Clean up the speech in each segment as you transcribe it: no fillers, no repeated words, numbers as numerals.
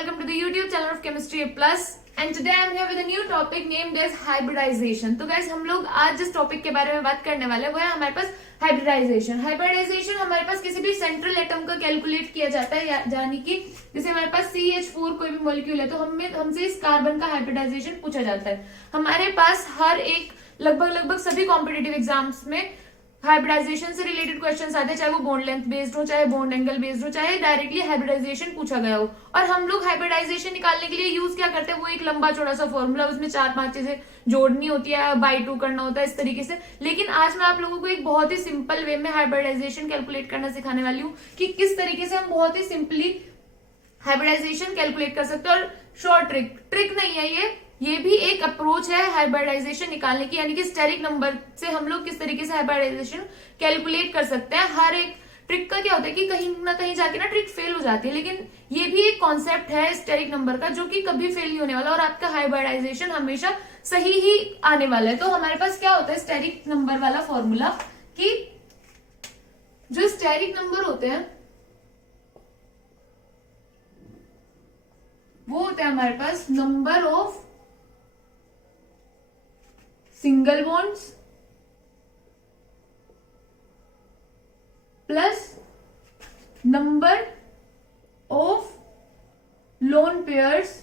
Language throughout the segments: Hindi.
welcome to the YouTube channel of Chemistry Plus. And today I am here with a new topic named as hybridization. तो guys हम लोग आज जिस टॉपिक के बारे में बात करने वाले हैं वो है हमारे पास हाइब्रिडाइजेशन. हाइब्रिडाइजेशन हमारे पास किसी भी सेंट्रल एटम का कैलकुलेट किया जाता है, यानी कि जैसे हमारे पास CH4 कोई भी मॉलिक्यूल है तो हमसे इस कार्बन का हाइब्रिडाइजेशन पूछा जाता है. हमारे पास हर एक लगभग सभी कॉम्पिटिटिव एग्जाम्स में हाइब्रिडाइजेशन से रिलेटेड क्वेश्चंस आते हैं, चाहे वो बॉन्ड लेंथ बेस्ड हो, चाहे बॉन्ड एंगल बेस्ड हो, चाहे डायरेक्टली हाइब्रिडाइजेशन पूछा गया हो. और हम लोग हाइब्रिडाइजेशन निकालने के लिए यूज क्या करते हैं, वो एक लंबा चौड़ा सा फॉर्मूला, उसमें 4-5 चीजें जोड़नी होती है, बाई 2 करना होता है इस तरीके से. लेकिन आज मैं आप लोगों को एक बहुत ही सिंपल वे में हाइब्रिडाइजेशन कैलकुलेट करना सिखाने वाली हूँ कि किस तरीके से हम बहुत ही सिंपली हाइब्रिडाइजेशन कैलकुलेट कर सकते हैं. और शॉर्ट ट्रिक नहीं है ये भी एक अप्रोच है हाइब्रिडाइजेशन निकालने की, यानी कि स्टेरिक नंबर से हम लोग किस तरीके से हाइब्रिडाइजेशन कैलकुलेट कर सकते हैं. हर एक ट्रिक का क्या होता है कि कहीं ना कहीं जाके ना ट्रिक फेल हो जाती है, लेकिन ये भी एक कॉन्सेप्ट है स्टेरिक नंबर का जो कि कभी फेल नहीं होने वाला और आपका हाइब्रिडाइजेशन हमेशा सही ही आने वाला है. तो हमारे पास क्या होता है स्टेरिक नंबर वाला फॉर्मूला, कि जो स्टेरिक नंबर होते हैं वो होते हैं हमारे पास number of single bonds plus number of lone pairs.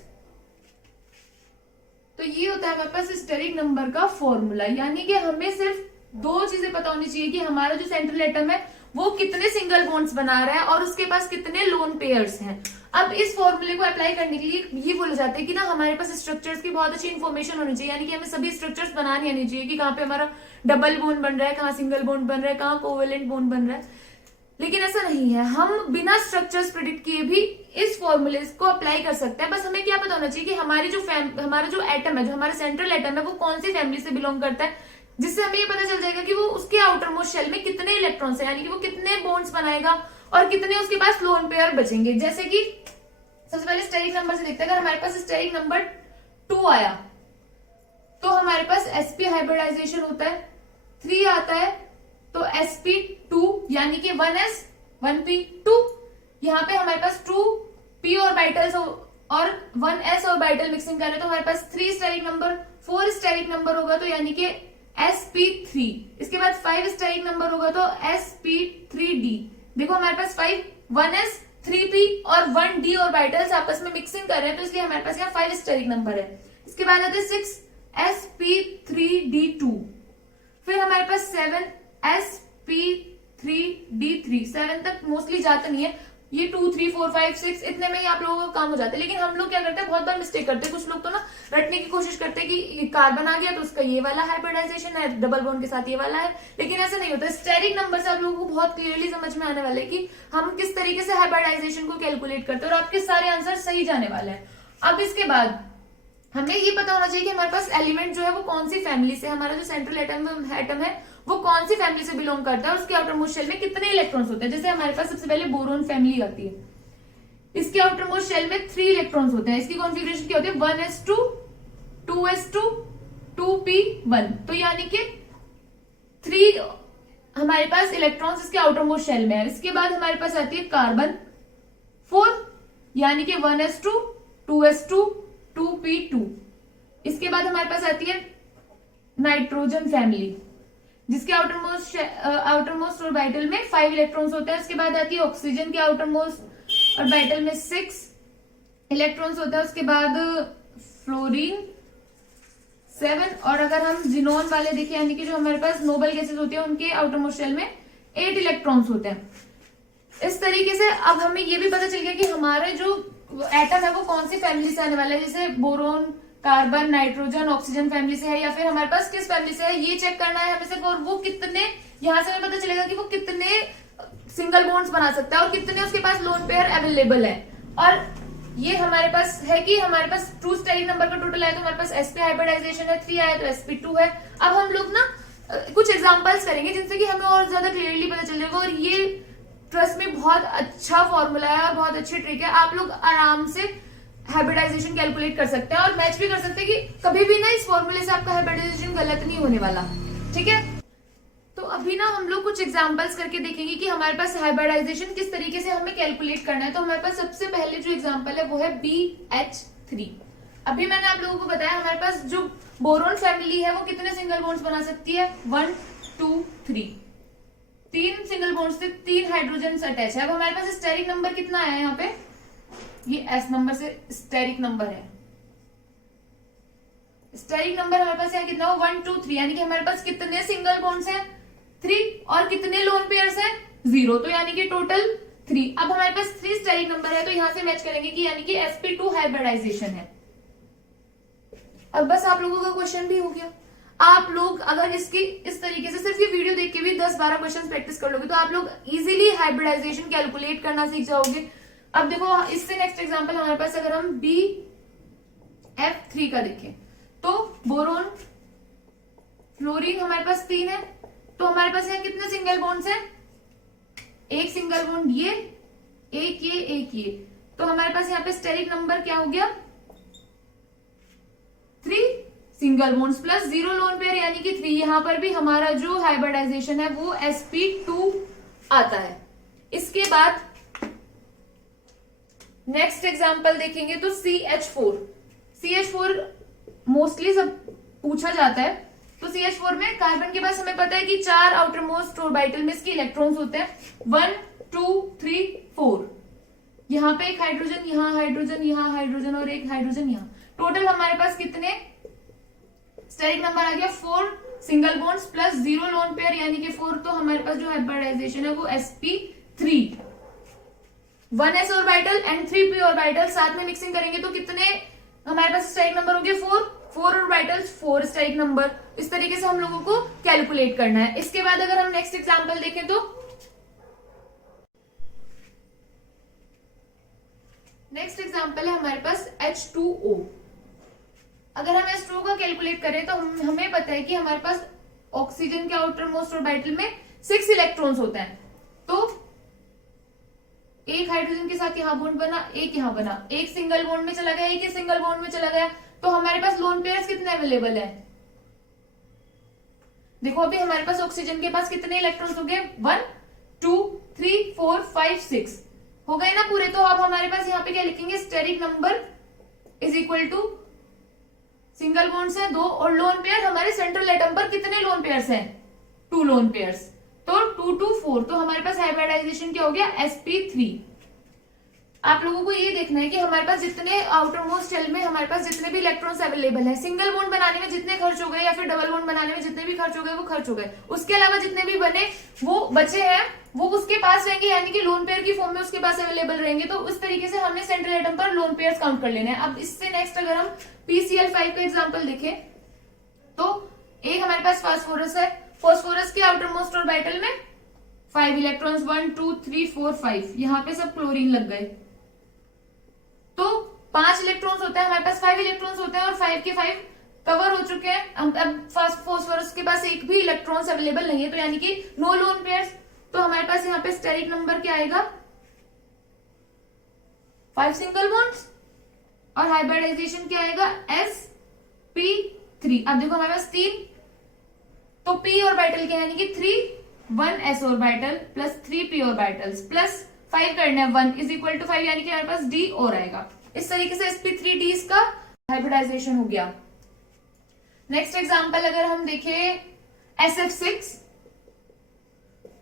तो ये होता है हमारे पास स्टेरिक नंबर का फॉर्मूला. यानी कि हमें सिर्फ दो चीजें पता होनी चाहिए कि हमारा जो सेंट्रल एटम है वो कितने सिंगल बॉन्ड्स बना रहा है और उसके पास कितने लोन पेयर्स हैं. अब इस फॉर्मूले को अप्लाई करने के लिए ये बोला जाता है कि ना हमारे पास स्ट्रक्चर्स की बहुत अच्छी इन्फॉर्मेशन होनी चाहिए, यानी कि हमें सभी स्ट्रक्चर्स बनानी आनी चाहिए कि कहाँ पे हमारा डबल बॉन्ड बन रहा है, कहाँ सिंगल बॉन्ड बन रहा है, कहाँ कोवेलेंट बॉन्ड बन रहा है. लेकिन ऐसा नहीं है, हम बिना स्ट्रक्चर्स प्रेडिक्ट किए भी इस फॉर्मूले को अप्लाई कर सकते हैं. बस हमें क्या पता होना चाहिए कि हमारा जो एटम है, जो हमारा सेंट्रल एटम है, वो कौन सी फैमिली से बिलोंग करता है, जिससे हमें ये पता चल जाएगा कि वो उसके आउटर मोस्ट शेल में कितने इलेक्ट्रॉन्स हैं, यानी कि वो कितने बॉन्ड्स बनाएगा और कितने उसके पास लोन पेयर बचेंगे. जैसे कि सबसे पहले स्टेरिक नंबर से देखते हैं. अगर हमारे पास स्टेरिक नंबर 2 आया तो हमारे पास sp हाइब्रिडाइजेशन होता है. 3 आता है तो sp2 यानी कि 1s 1p2. यहाँ पे हमारे पास 2p ऑर्बिटल्स और 1s ऑर्बिटल मिक्सिंग कर रहे हैं तो हमारे पास 3 स्टेरिक नंबर. 4 स्टेरिक नंबर होगा तो यानी कि sp3. इसके बाद 5 स्टेरिक नंबर होगा तो sp3d. देखो हमारे पास 5 1s 3p और 1d ऑर्बिटल्स आपस में मिक्सिंग कर रहे हैं तो इसलिए हमारे पास यहाँ 5 स्टेरिक नंबर है. इसके बाद आते हैं 6 sp3d2. फिर हमारे पास 7 sp3d3. 7 तक मोस्टली जाता नहीं है, ये 2 3 4 5 6 इतने में ही आप लोगों का काम हो जाता है. लेकिन हम लोग क्या करते हैं, बहुत बार मिस्टेक करते हैं. कुछ लोग तो ना रटने की कोशिश करते हैं कि कार्बन आ गया तो उसका ये वाला हाइब्रिडाइजेशन है, डबल बॉन्ड के साथ ये वाला है. लेकिन ऐसा नहीं होता. स्टेरिक नंबर से आप लोगों को बहुत क्लियरली समझ में आने वाला है कि हम किस तरीके से हाइब्रिडाइजेशन को कैलकुलेट करते हैं और आपके सारे आंसर सही जाने वाले हैं. अब इसके बाद हमें ये पता होना चाहिए कि हमारे पास एलिमेंट जो है वो कौन सी फैमिली से, हमारा जो सेंट्रल एटम है वो कौन सी फैमिली से बिलोंग करता है और उसके आउटर मोस्ट शेल में कितने इलेक्ट्रॉन्स होते हैं. जैसे हमारे पास सबसे पहले बोरोन फैमिली आती है. इसके आउटर मोस्ट शेल में 3 इलेक्ट्रॉन्स होते हैं. इसकी कॉन्फ़िगरेशन क्या होती है, 1s2 2s2 2p1. तो यानी कि 3 हमारे पास इलेक्ट्रॉन्स इसके आउटर मोस्ट शेल में है. इसके बाद हमारे पास आती है कार्बन 4 यानी कि 1s2 2s2 2p2. इसके बाद हमारे पास आती है नाइट्रोजन फैमिली जिसके आउटर मोस्ट ऑर्बिटल में 5 इलेक्ट्रॉन्स होते हैं. उसके बाद आती है ऑक्सीजन के आउटर मोस्ट ऑर्बिटल में 6 इलेक्ट्रॉन्स होता है. उसके बाद फ्लोरीन 7. और अगर हम जिनोन वाले देखें, यानी कि जो हमारे पास नोबल गैसेस होती है, उनके आउटर मोस्ट शेल में 8 इलेक्ट्रॉन्स होते हैं. इस तरीके से अब हमें ये भी पता चल गया कि हमारे जो एटम है वो कौन सी फैमिली से आने वाला है, जैसे boron carbon nitrogen oxygen family से है या फिर हमारे पास किस फैमिली से है, ये चेक करना है हमें सिर्फ. और वो कितने, यहां से हमें पता चलेगा कि वो कितने सिंगल बॉन्ड्स बना सकता है और कितने उसके पास लोन पेयर अवेलेबल है. और ये हमारे पास है कि हमारे पास 2 स्टेरिक नंबर का टोटल है तो हमारे पास sp हाइब्रिडाइजेशन है. 3 आया तो sp2 है. अब हम लोग ना कुछ एग्जांपल्स करेंगे जिनसे कि हमें और ज्यादा क्लियरली पता चल जाएगा. और ये ट्रस्ट में बहुत अच्छा फॉर्मूला है और बहुत अच्छी ट्रिक है. आप लोग आराम से हाइब्रिडाइजेशन कैलकुलेट कर सकते हैं और मैच भी कर सकते हैं कि कभी भी ना इस फॉर्मूले से आपका हाइब्रिडाइजेशन गलत नहीं होने वाला. ठीक है, तो अभी ना हम लोग कुछ एग्जांपल्स करके देखेंगे कि हमारे पास हाइब्रिडाइजेशन किस तरीके से हमें कैलकुलेट करना है। तो हमारे पास सबसे पहले जो एग्जांपल है वो है BH3। अभी मैंने आप लोगों को बताया हमारे पास जो बोरोन फैमिली है वो कितने सिंगल बॉन्ड्स बना सकती है, 1 2 3, 3 सिंगल बॉन्ड्स से 3 हाइड्रोजन अटैच है। अब हमारे पास स्टेरिक नंबर कितना आया है यहाँ पे, ये S नंबर से स्टेरिक नंबर है। स्टेरिक नंबर हमारे पास यहाँ कितना हो, 1 2 3, यानी कि हमारे पास कितने सिंगल बॉन्ड्स हैं, 3, और कितने लोन पेयर्स हैं, 0, तो यानी कि टोटल 3। अब हमारे पास 3 स्टेरिक नंबर है तो यहां से मैच करेंगे कि यानी कि sp2 हाइब्रिडाइजेशन है। अब बस आप लोगों का क्वेश्चन भी हो गया। आप लोग अगर इसकी इस तरीके से सिर्फ ये वीडियो देख के भी 10-12 क्वेश्चन प्रैक्टिस कर लोगे तो आप लोग इजीली हाइब्रिडाइजेशन कैलकुलेट करना सीख जाओगे। अब देखो इससे नेक्स्ट एग्जांपल हमारे पास अगर हम BF3 का देखें तो बोरोन फ्लोरीन हमारे पास 3 है, तो हमारे पास यहाँ कितने सिंगल बॉन्ड्स हैं, एक सिंगल बॉन्ड ये, एक ये, तो हमारे पास यहाँ पे स्टेरिक नंबर क्या हो गया, 3 single bonds plus 0 lone pair यानी कि 3। यहां पर भी हमारा जो हाइब्रिडाइजेशन है वो sp2 आता है। इसके बाद नेक्स्ट एग्जांपल देखेंगे तो CH4 मोस्टली सब पूछा जाता है। तो CH4 में कार्बन के पास हमें पता है कि 4 आउटर मोस्ट ऑर्बिटल में इसके इलेक्ट्रॉन्स होते हैं, 1 2 3 4। यहाँ पे एक हाइड्रोजन, यहाँ हाइड्रोजन, यहाँ हाइड्रोजन और एक हाइड्रोजन यहाँ। टोटल हमारे पास कितने स्टेरिक नंबर आ गया, 4 single bonds plus 0 lone pair यानी कि 4। तो हमारे पास जो हाइब्रिडाइजेशन है वो sp3, 1s orbital and 3p orbital साथ में मिक्सिंग करेंगे तो कितने हमारे पास स्टेरिक नंबर हो गए, 4 ऑर्बिटल्स 4 स्टेरिक नंबर। इस तरीके से हम लोगों को कैलकुलेट करना है। इसके बाद अगर हम नेक्स्ट एग्जांपल देखें तो नेक्स्ट एग्जांपल है हमारे पास H2O। अगर हम H2O का कैलकुलेट करें तो हमें पता है कि हमारे पास ऑक्सीजन के आउटर मोस्ट ऑर्बिटल में 6 इलेक्ट्रॉन्स होते हैं। तो एक हाइड्रोजन के साथ यहां बॉन्ड बना, एक यहां बना, एक सिंगल बॉन्ड में चला गया, एक ही सिंगल बॉन्ड में चला गया, तो हमारे पास लोन पेयर्स कितने अवेलेबल है। देखो अभी हमारे पास ऑक्सीजन के पास कितने इलेक्ट्रॉन्स हो गए, 1 2 3 4 5 6 हो गए ना पूरे। तो अब हमारे पास यहाँ पे क्या लिखेंगे, steric number is equal to single bonds है 2 और लोन पेयर हमारे सेंट्रल एटम पर कितने लोन पेयर्स हैं, 2 लोन पेयर्स, तो 2 2 4। तो हमारे पास हाइब्रिडाइजेशन क्या हो गया, sp3। आप लोगों को ये देखना है कि हमारे पास जितने आउटर मोस्ट शेल में हमारे पास जितने भी इलेक्ट्रॉन्स अवेलेबल है, सिंगल बॉन्ड बनाने में जितने खर्च हो गए या फिर डबल बॉन्ड बनाने में जितने भी खर्च हो गए वो खर्च हो गए, उसके अलावा जितने भी बने वो बचे हैं वो उसके पास रहेंगे यानी कि लोन पेयर की फॉर्म में उसके पास अवेलेबल रहेंगे। तो उस तरीके से हमने सेंट्रल एटम पर लोन पेयर्स काउंट कर लेने हैं। अब इससे नेक्स्ट अगर हम PCl5 का एग्जाम्पल देखें तो एक हमारे पास फास्फोरस है, फास्फोरस के आउटर मोस्ट ऑर्बिटल में 5 इलेक्ट्रॉन्स, 1 2 3 4 5, यहाँ पे सब क्लोरीन लग गए, तो 5 इलेक्ट्रॉन्स होते हैं हमारे पास, 5 इलेक्ट्रॉन्स होते हैं और 5 के 5 कवर हो चुके हैं। अब फास्फोरस के पास एक भी इलेक्ट्रॉन्स अवेलेबल नहीं है, तो यानी कि नो लोन पेयर्स। तो हमारे पास यहाँ पे स्टेरिक नंबर क्या आएगा, 5 सिंगल बॉन्ड्स और हाइब्रिडाइजेशन क्या आएगा, sp3। अब देखो हमारे पास 3, तो p ऑर्बिटल क्या यानी कि 3 1s orbital plus 3p orbitals plus 5 करना है 1 इज इक्वल टू 5 यानी कि हमारे पास d और आएगा। इस तरीके से sp3d का हाइब्रिडाइजेशन हो गया। नेक्स्ट एग्जांपल अगर हम देखें SF6,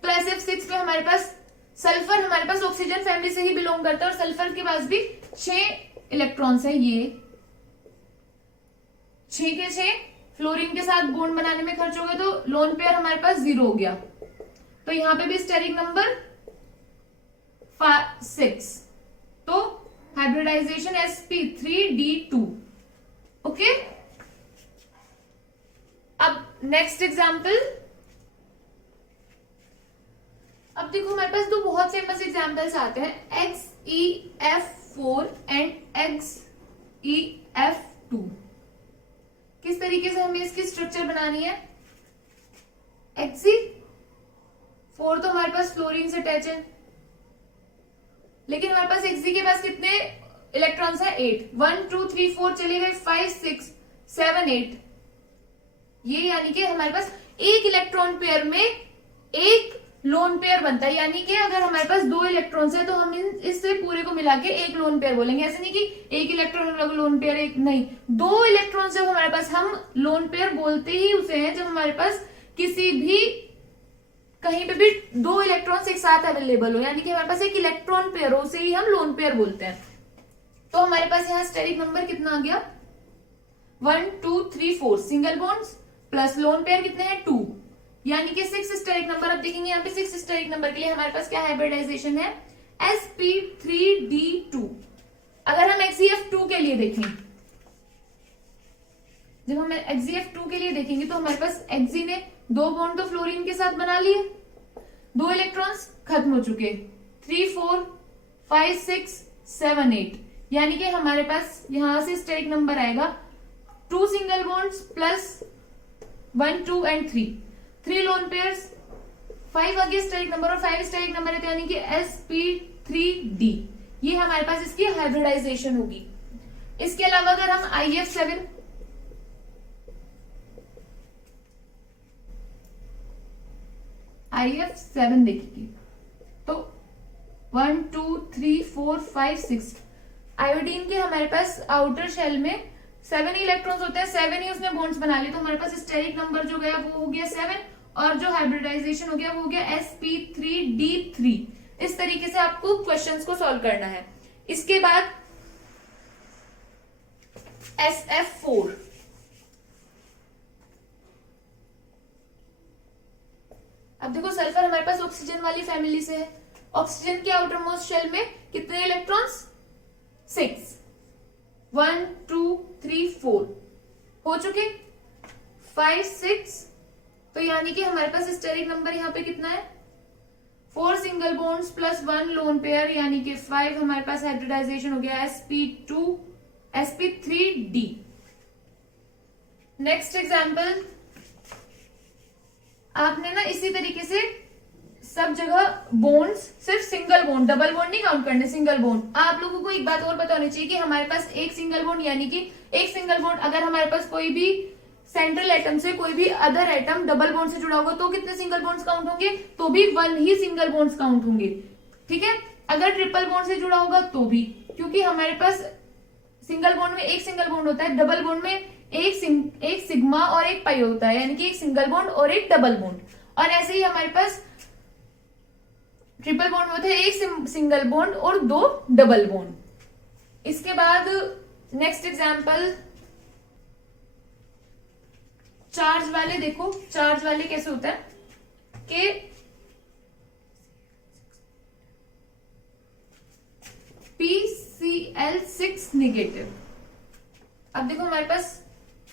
तो SF6 में हमारे पास सल्फर हमारे पास ऑक्सीजन फैमिली से ही बिलोंग करता है और सल्फर के पास भी 6 इलेक्ट्रॉन्स है, ये 6 के 6 फ्लोरीन के साथ बॉन्ड बनाने में खर्च हो गए, तो लोन पेयर हमारे पास 0 हो गया। तो यहां पे भी स्टेरिक नंबर 6, तो हाइब्रिडाइजेशन sp3d2। ओके, अब नेक्स्ट एग्जांपल, अब देखो हमारे पास दो बहुत फेमस एग्जांपल्स आते हैं, XeF4 एंड XeF2। किस तरीके से हमें इसकी स्ट्रक्चर बनानी है, Xe4 तो हमारे पास फ्लोरीन से अटैच है, लेकिन हमारे पास Xe के पास कितने इलेक्ट्रॉन्स है, 8, 1 2 3 4 चले गए, 5 6 7 8, ये यानी कि हमारे पास एक इलेक्ट्रॉन पेयर में एक लोन पेयर बनता है, यानी कि अगर हमारे पास 2 इलेक्ट्रॉन्स है तो हम इससे पूरे को मिला के एक लोन पेयर बोलेंगे। ऐसे नहीं कि एक इलेक्ट्रॉन लोन पेयर, एक नहीं, 2 इलेक्ट्रॉन्स जब हमारे पास, हम लोन पेयर बोलते ही उसे हैं जब हमारे पास किसी भी कहीं पे भी 2 इलेक्ट्रॉन्स एक साथ अवेलेबल हो, यानी कि हमारे पास एक इलेक्ट्रॉन पेयर हो, उसे ही हम लोन पेयर बोलते हैं। तो हमारे पास यहाँ स्टेरिक नंबर कितना आ गया, 1 2 3 4 single bonds plus lone pair कितने हैं 2, यानी कि 6 स्टेरिक नंबर। अब देखेंगे यहाँ पे 6 स्टेरिक नंबर के लिए हमारे पास क्या हाइब्रिडाइजेशन है, sp3d2। अगर हम XeF2 के लिए देखें, जब हम XeF2 के लिए देखेंगे तो हमारे पास Xe ने 2 बॉन्ड तो फ्लोरीन के साथ बना लिए, 2 इलेक्ट्रॉन्स खत्म हो चुके, 3 4 5 6 7 8, यानी कि हमारे पास यहां से स्टेरिक नंबर आएगा 2 single bonds plus 1 2 and 3 lone pairs, 5 आ गया स्टेरिक नंबर और 5 स्टेरिक नंबर है, तो यानी कि sp3d, ये हमारे पास इसकी हाइब्रिडाइजेशन होगी। इसके अलावा अगर हम IF7 देखेंगे तो 1 2 3 4 5 6, आयोडीन के हमारे पास आउटर शेल में 7 इलेक्ट्रॉन्स होते हैं, 7 ही उसने बॉन्ड्स बना लिए, तो हमारे पास स्टेरिक नंबर जो गया वो हो गया 7 और जो हाइब्रिडाइजेशन हो गया वो हो गया sp3d3। इस तरीके से आपको क्वेश्चंस को सॉल्व करना है। इसके बाद SF4, अब देखो सल्फर हमारे पास ऑक्सीजन वाली फैमिली से है, ऑक्सीजन के आउटर मोस्ट शेल में कितने इलेक्ट्रॉन्स, 6, 1 2 3 4 हो चुके, 5 6, तो यानी कि हमारे पास स्टेरिक नंबर यहाँ पे कितना है, 4 single bonds plus 1 lone pair, यानी कि 5 हमारे पास हाइब्रिडाइजेशन हो गया sp3d। नेक्स्ट एग्जाम्पल, आपने ना इसी तरीके से सब जगह बॉन्ड्स, सिर्फ सिंगल बॉन्ड, डबल बॉन्ड नहीं काउंट करने, सिंगल बॉन्ड। आप लोगों को एक बात और पता होनी चाहिए कि हमारे पास एक सिंगल बॉन्ड, यानी कि एक सिंगल बॉन्ड अगर हमारे पास कोई भी सेंट्रल एटम से कोई भी अदर एटम डबल बॉन्ड से जुड़ा होगा तो कितने सिंगल बॉन्ड्स काउंट होंगे, तो भी 1 ही सिंगल बॉन्ड्स काउंट होंगे, ठीक है। अगर ट्रिपल बॉन्ड से जुड़ा होगा तो भी, क्योंकि हमारे पास सिंगल बॉन्ड में एक सिंगल बॉन्ड होता है, डबल बॉन्ड में एक सिग्मा और एक पाई होता है, यानी कि एक सिंगल बॉन्ड और एक डबल बॉन्ड। और ऐसे ही हमारे पास ट्रिपल बॉन्ड में होते हैं एक सिंगल बॉन्ड और 2 डबल बॉन्ड। इसके बाद नेक्स्ट एग्जांपल, चार्ज वाले देखो, चार्ज वाले कैसे होता है कि PCl6 निगेटिव। अब देखो हमारे पास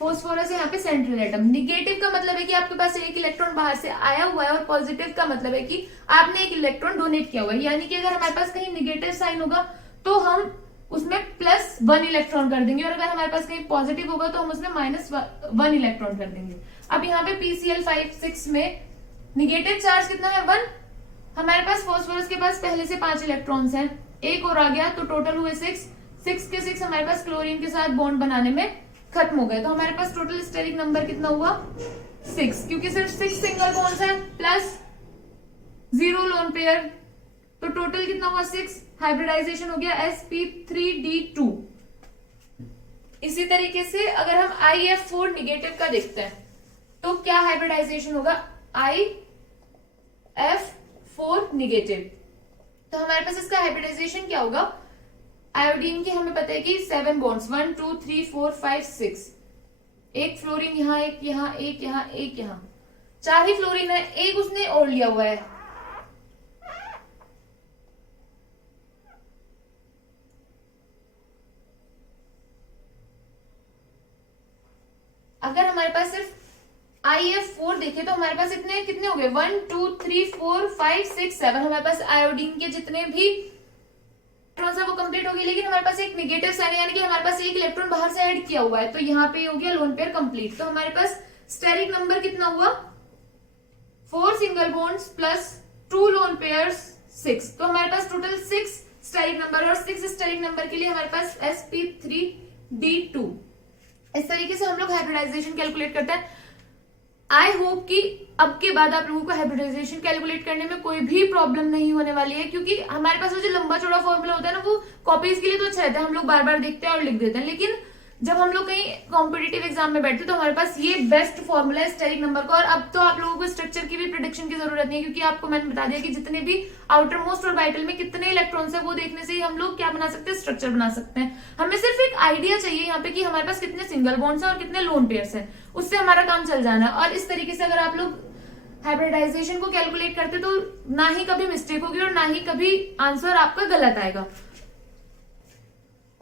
फॉस्फोरस है यहाँ पे सेंट्रल एटम, निगेटिव का मतलब है कि आपके पास एक इलेक्ट्रॉन बाहर से आया हुआ है, और पॉजिटिव का मतलब है कि आपने एक इलेक्ट्रॉन डोनेट किया हुआ है, यानी कि अगर हमारे पास कहीं निगेटिव साइन होगा तो हम उसमें +1 इलेक्ट्रॉन कर देंगे, और अगर हमारे पास कहीं पॉजिटिव होगा तो हम उसमें -1 इलेक्ट्रॉन कर देंगे। अब यहाँ पे PCl5 में निगेटिव चार्ज कितना है, 1। हमारे पास फॉस्फोरस के पास पहले से 5 इलेक्ट्रॉन्स हैं, एक और आ गया तो टोटल हुए 6 के 6 हमारे पास क्लोरीन के साथ बॉन्ड बनाने में खत्म हो गए, तो हमारे पास टोटल स्टेरिक नंबर कितना हुआ, 6, क्योंकि सिर्फ 6 सिंगल बॉन्ड्स हैं प्लस 0 लोन पेयर, तो टोटल कितना हुआ 6, हाइब्रिडाइजेशन हो गया sp3d2। इसी तरीके से अगर हम IF4 निगेटिव का देखते हैं तो क्या हाइब्रिडाइजेशन होगा, IF4 निगेटिव। तो हमारे पास इसका हाइब्रिडाइजेशन क्या होगा, आयोडीन की हमें पता है कि 7 बॉन्ड्स, 1 2 3 4 5 6, एक फ्लोरीन यहाँ, एक यहाँ, एक यहाँ, एक यहाँ, 4 ही फ्लोरीन है, एक उसने और लिया हुआ है। अगर हमारे पास सिर्फ IF4 देखे तो हमारे पास इतने कितने हो गए, 1 2 3 4 5 6 7, हमारे पास आयोडीन के जितने भी इलेक्ट्रॉन है वो कंप्लीट हो गई, लेकिन हमारे पास एक नेगेटिव साइन है, यानी कि हमारे पास एक इलेक्ट्रॉन बाहर से ऐड किया हुआ है, तो यहाँ पे हो गया लोन पेयर कंप्लीट। तो हमारे पास स्टेरिक नंबर कितना हुआ, 4 single bonds plus 2 lone pairs 6, तो हमारे पास टोटल 6 स्टेरिक नंबर, और 6 स्टेरिक नंबर के लिए हमारे पास sp3d2। इस तरीके से हम लोग हाइब्रिडाइजेशन कैलकुलेट करते हैं। आई होप कि अब के बाद आप लोगों को हाइब्रिडाइजेशन कैलकुलेट करने में कोई भी प्रॉब्लम नहीं होने वाली है, क्योंकि हमारे पास वो जो लंबा चौड़ा फॉर्मूला होता है ना, वो कॉपीज के लिए तो अच्छा रहता है, हम लोग बार बार देखते हैं और लिख देते हैं, लेकिन जब हम लोग कहीं कॉम्पिटेटिव एग्जाम में बैठते हैं तो हमारे पास ये बेस्ट फॉर्मूला है स्टेरिक नंबर का। और अब तो आप लोगों को स्ट्रक्चर की भी प्रिडिक्शन की जरूरत नहीं है, क्योंकि आपको मैंने बता दिया कि जितने भी आउटर मोस्ट ऑर्बिटल में कितने इलेक्ट्रॉन्स है वो देखने से ही हम लोग क्या बना सकते हैं, स्ट्रक्चर बना सकते हैं। हमें सिर्फ एक आइडिया चाहिए यहाँ पे कि हमारे पास कितने सिंगल बॉन्ड्स हैं और कितने लोन पेयर्स हैं, उससे हमारा काम चल जाना है। और इस तरीके से अगर आप लोग हाइब्रिडाइजेशन को कैलकुलेट करते तो ना ही कभी मिस्टेक होगी और ना ही कभी आंसर आपका गलत आएगा।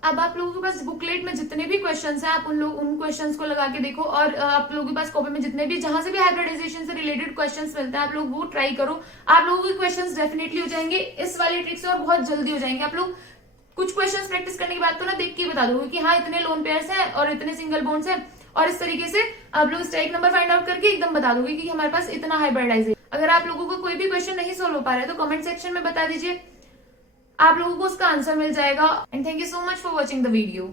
अब आप लोगों के पास बुकलेट में जितने भी क्वेश्चंस हैं, आप उन क्वेश्चंस को लगा के देखो, और आप लोगों के पास कॉपी में जितने भी जहां से भी हाइब्रिडाइजेशन से रिलेटेड क्वेश्चंस मिलते हैं, आप लोग वो ट्राई करो। आप लोगों के क्वेश्चंस डेफिनेटली हो जाएंगे इस वाली ट्रिक से, और बहुत जल्दी हो जाएंगे। आप लोग कुछ क्वेश्चंस प्रैक्टिस करने के बाद तो ना देख के बता दोगे कि हाँ इतने लोन पेयर्स हैं और इतने सिंगल बॉन्ड्स हैं, और इस तरीके से आप लोग स्ट्राइक नंबर फाइंड आउट करके एकदम बता दोगे कि हमारे पास इतना हाइब्रिडाइजेशन। अगर आप लोगों को कोई भी क्वेश्चन नहीं सोल्व हो पा रहा है तो कमेंट सेक्शन में बता दीजिए, आप लोगों को उसका आंसर मिल जाएगा। And thank you so much for watching the video.